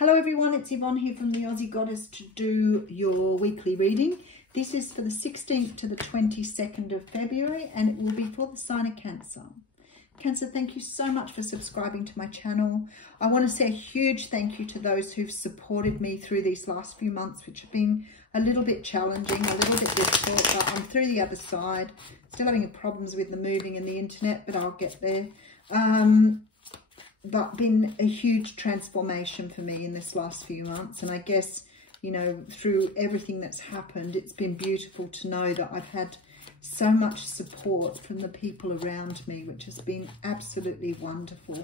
Hello everyone, it's Yvonne here from the Aussie Goddess to do your weekly reading. This is for the 16th to the 22nd of February and it will be for the sign of Cancer. Cancer, thank you so much for subscribing to my channel. I want to say a huge thank you to those who've supported me through these last few months, which have been a little bit challenging, a little bit difficult, but I'm through the other side. Still having problems with the moving and the internet, but I'll get there. But been a huge transformation for me in this last few months. And I guess, you know, through everything that's happened, it's been beautiful to know that I've had so much support from the people around me, which has been absolutely wonderful.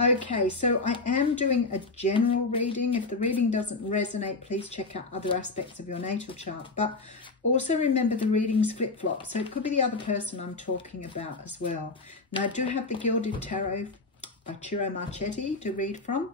Okay, so I am doing a general reading. If the reading doesn't resonate, please check out other aspects of your natal chart. But also remember the readings flip-flop. So it could be the other person I'm talking about as well. Now, I do have the Gilded Tarot by Ciro Marchetti to read from.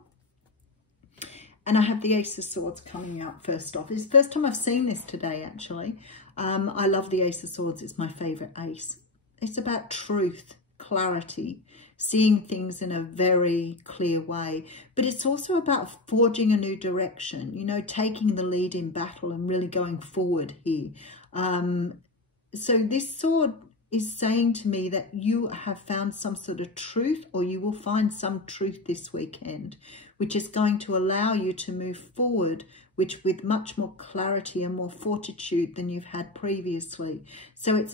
And I have the Ace of Swords coming out first off. It's the first time I've seen this today, actually. I love the Ace of Swords. It's my favourite ace. It's about truth, clarity, seeing things in a very clear way. But it's also about forging a new direction, you know, taking the lead in battle and really going forward here. So this sword is saying to me that you have found some sort of truth, or you will find some truth this weekend, which is going to allow you to move forward, which with much more clarity and more fortitude than you've had previously. So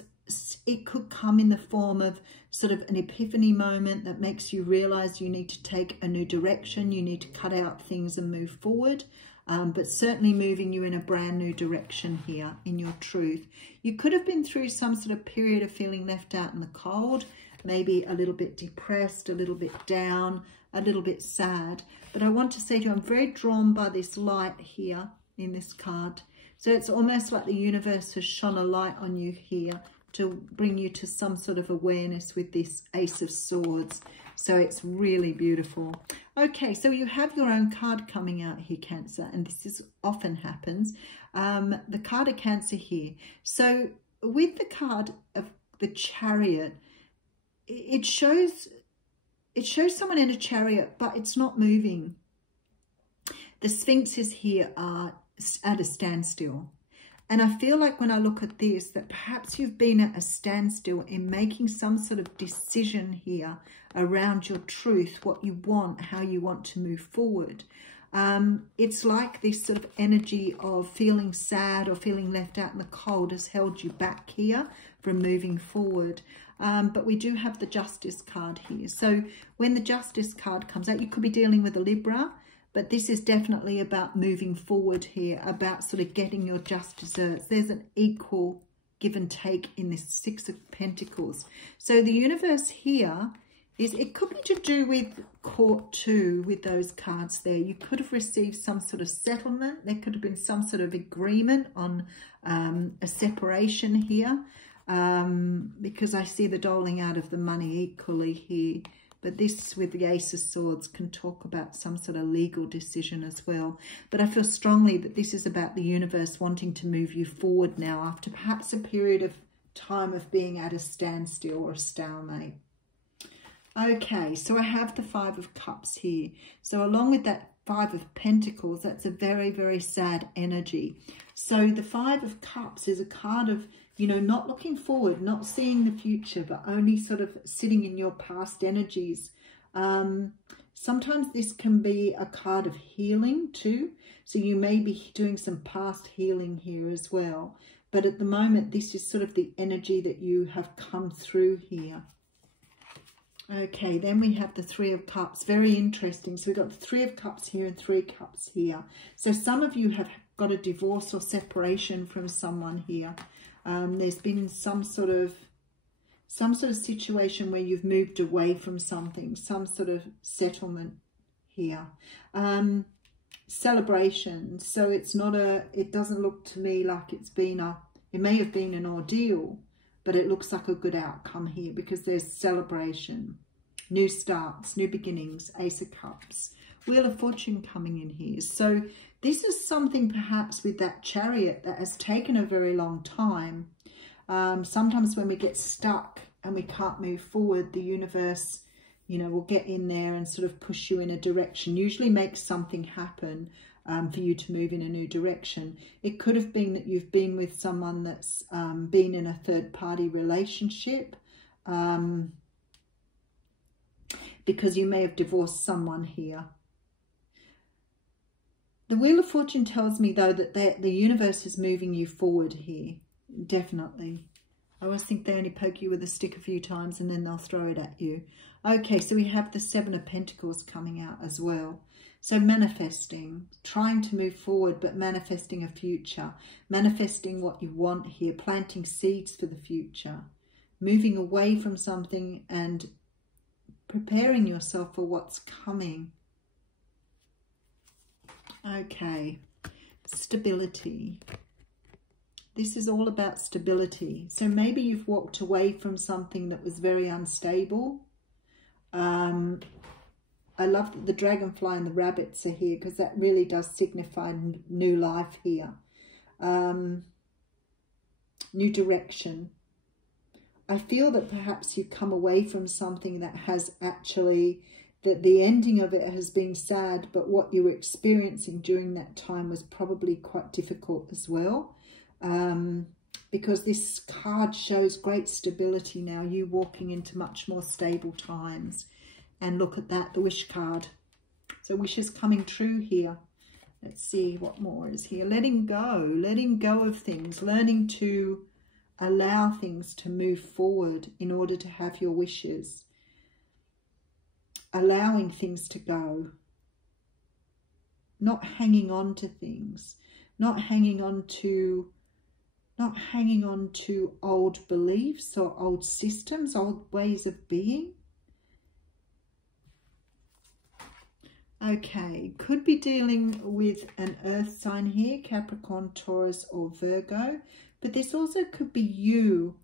it could come in the form of sort of an epiphany moment that makes you realize you need to take a new direction, you need to cut out things and move forward. But certainly moving you in a brand new direction here in your truth. You could have been through some sort of period of feeling left out in the cold, maybe a little bit depressed, a little bit down, a little bit sad. But I want to say to you, I'm very drawn by this light here in this card. So it's almost like the universe has shone a light on you here to bring you to some sort of awareness with this Ace of Swords. So it's really beautiful. Okay, so you have your own card coming out here, Cancer, and this often happens. The card of Cancer here. So with the card of the Chariot, it shows someone in a chariot, but it's not moving. The Sphinxes here are at a standstill. And I feel like when I look at this, that perhaps you've been at a standstill in making some sort of decision here around your truth, what you want, how you want to move forward. It's like this sort of energy of feeling sad or feeling left out in the cold has held you back here from moving forward. But we do have the Justice card here. So when the Justice card comes out, you could be dealing with a Libra. But this is definitely about moving forward here, about sort of getting your just desserts. There's an equal give and take in this Six of Pentacles. So the universe here is, it could be to do with Court 2 with those cards there. You could have received some sort of settlement. There could have been some sort of agreement on a separation here, because I see the doling out of the money equally here. But this with the Ace of Swords can talk about some sort of legal decision as well. But I feel strongly that this is about the universe wanting to move you forward now after perhaps a period of time of being at a standstill or a stalemate. Okay, so I have the Five of Cups here. So along with that Five of Pentacles, that's a very, very sad energy. So the Five of Cups is a card of, you know, not looking forward, not seeing the future, but only sort of sitting in your past energies. Sometimes this can be a card of healing too. So you may be doing some past healing here as well. But at the moment, this is sort of the energy that you have come through here. Okay, then we have the Three of Cups. Very interesting. So we've got the Three of Cups here and Three Cups here. So some of you have got a divorce or separation from someone here. There's been some sort of situation where you've moved away from something, some sort of settlement here. Celebration. So it's not it doesn't look to me like it's been it may have been an ordeal, but it looks like a good outcome here because there's celebration, new starts, new beginnings, Ace of Cups, Wheel of Fortune coming in here. So this is something perhaps with that Chariot that has taken a very long time. Sometimes when we get stuck and we can't move forward, the universe, you know, will get in there and sort of push you in a direction, usually makes something happen for you to move in a new direction. It could have been that you've been with someone that's been in a third-party relationship, because you may have divorced someone here. The Wheel of Fortune tells me, though, that the universe is moving you forward here. Definitely. I always think they only poke you with a stick a few times and then they'll throw it at you. Okay, so we have the Seven of Pentacles coming out as well. So manifesting, trying to move forward, but manifesting a future. Manifesting what you want here. Planting seeds for the future. Moving away from something and preparing yourself for what's coming. Okay, stability. This is all about stability. So maybe you've walked away from something that was very unstable. I love that the dragonfly and the rabbits are here, because that really does signify new life here. New direction. I feel that perhaps you come away from something that has actually, that the ending of it has been sad, but what you were experiencing during that time was probably quite difficult as well. Because this card shows great stability now, you walking into much more stable times. And look at that, the wish card. So wishes coming true here. Let's see what more is here. Letting go of things, learning to allow things to move forward in order to have your wishes. Allowing things to go. Not hanging on to things. Not hanging on to old beliefs or old systems, old ways of being. Okay, could be dealing with an earth sign here, Capricorn, Taurus or Virgo, but this also could be you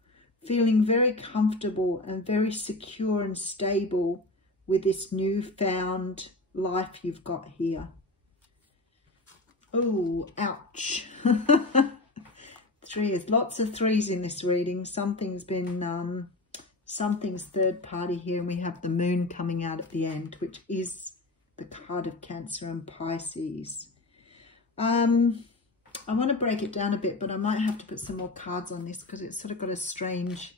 feeling very comfortable and very secure and stable with this newfound life you've got here. Oh, ouch. Threes, lots of threes in this reading. Something's been, something's third party here, and we have the moon coming out at the end, which is the card of Cancer and Pisces. I want to break it down a bit, but I might have to put some more cards on this because it's sort of got a strange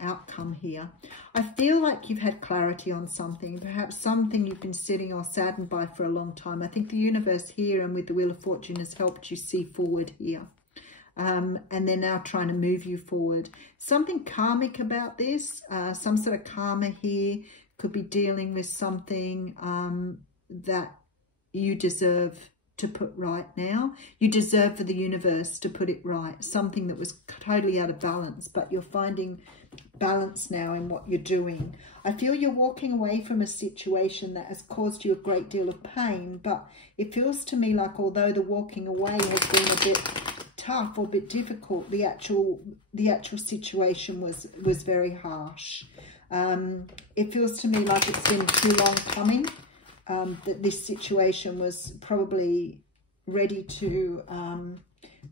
outcome here. I feel like you've had clarity on something, perhaps something you've been sitting or saddened by for a long time. I think the universe here and with the Wheel of Fortune has helped you see forward here. And they're now trying to move you forward. Something karmic about this, some sort of karma here, could be dealing with something that you deserve to put right now. You deserve for the universe to put it right. Something that was totally out of balance, but you're finding balance now in what you're doing. I feel you're walking away from a situation that has caused you a great deal of pain, but it feels to me like although the walking away has been a bit tough or a bit difficult, the actual situation was very harsh. It feels to me like it's been too long coming. That this situation was probably ready to,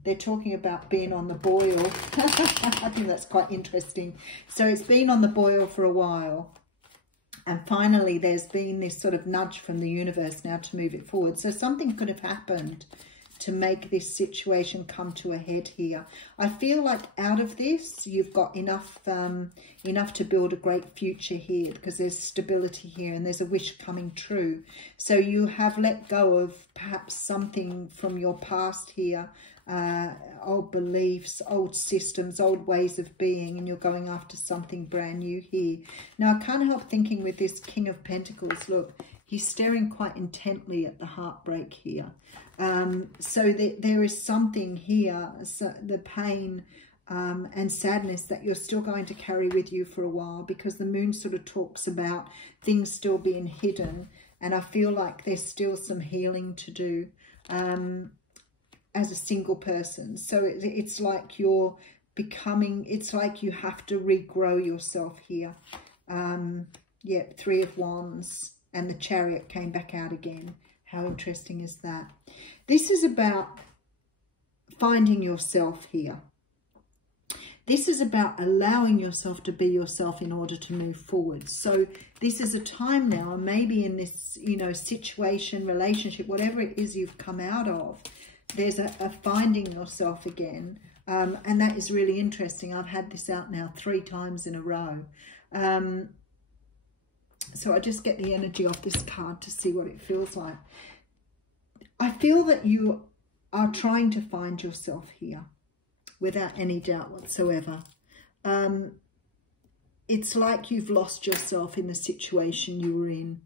they're talking about being on the boil. I think that's quite interesting. So it's been on the boil for a while. And finally, there's been this sort of nudge from the universe now to move it forward. So something could have happened to make this situation come to a head here. I feel like out of this, you've got enough to build a great future here, because there's stability here and there's a wish coming true. So you have let go of perhaps something from your past here, old beliefs, old systems, old ways of being, and you're going after something brand new here. Now, I can't help thinking with this King of Pentacles, look, he's staring quite intently at the heartbreak here. So there is something here, so the pain and sadness that you're still going to carry with you for a while, because the moon sort of talks about things still being hidden, and I feel like there's still some healing to do as a single person. So it's like you're becoming, it's like you have to regrow yourself here. Yeah, Three of Wands, and the Chariot came back out again. How interesting is that? This is about finding yourself here. This is about allowing yourself to be yourself in order to move forward. So this is a time now, and maybe in this, you know, situation, relationship, whatever it is you've come out of, there's a finding yourself again. And that is really interesting. I've had this out now 3 times in a row. So I just get the energy off this card to see what it feels like. I feel that you are trying to find yourself here, without any doubt whatsoever. It's like you've lost yourself in the situation you were in.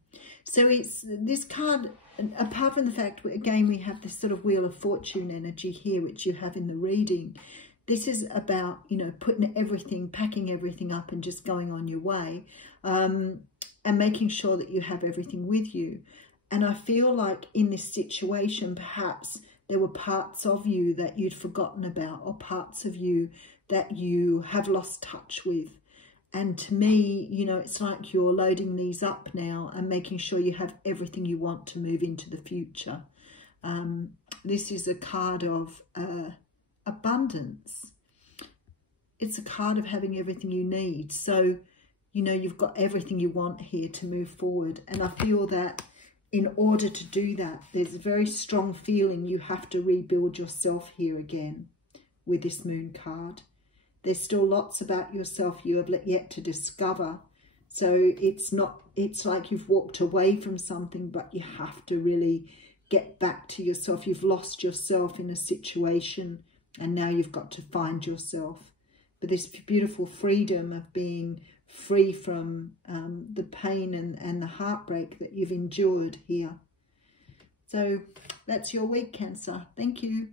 So it's this card, apart from the fact, again, we have this sort of Wheel of Fortune energy here, which you have in the reading. This is about, you know, putting everything, packing everything up and just going on your way, and making sure that you have everything with you. And I feel like in this situation, perhaps there were parts of you that you'd forgotten about, or parts of you that you have lost touch with. And to me, you know, it's like you're loading these up now and making sure you have everything you want to move into the future. This is a card of abundance. It's a card of having everything you need. So, you know, you've got everything you want here to move forward. And I feel that in order to do that, there's a very strong feeling you have to rebuild yourself here again with this Moon card. There's still lots about yourself you have yet to discover. So it's like you've walked away from something, but you have to really get back to yourself. You've lost yourself in a situation, and now you've got to find yourself. But this beautiful freedom of being free from the pain and the heartbreak that you've endured here. So that's your week, Cancer. Thank you.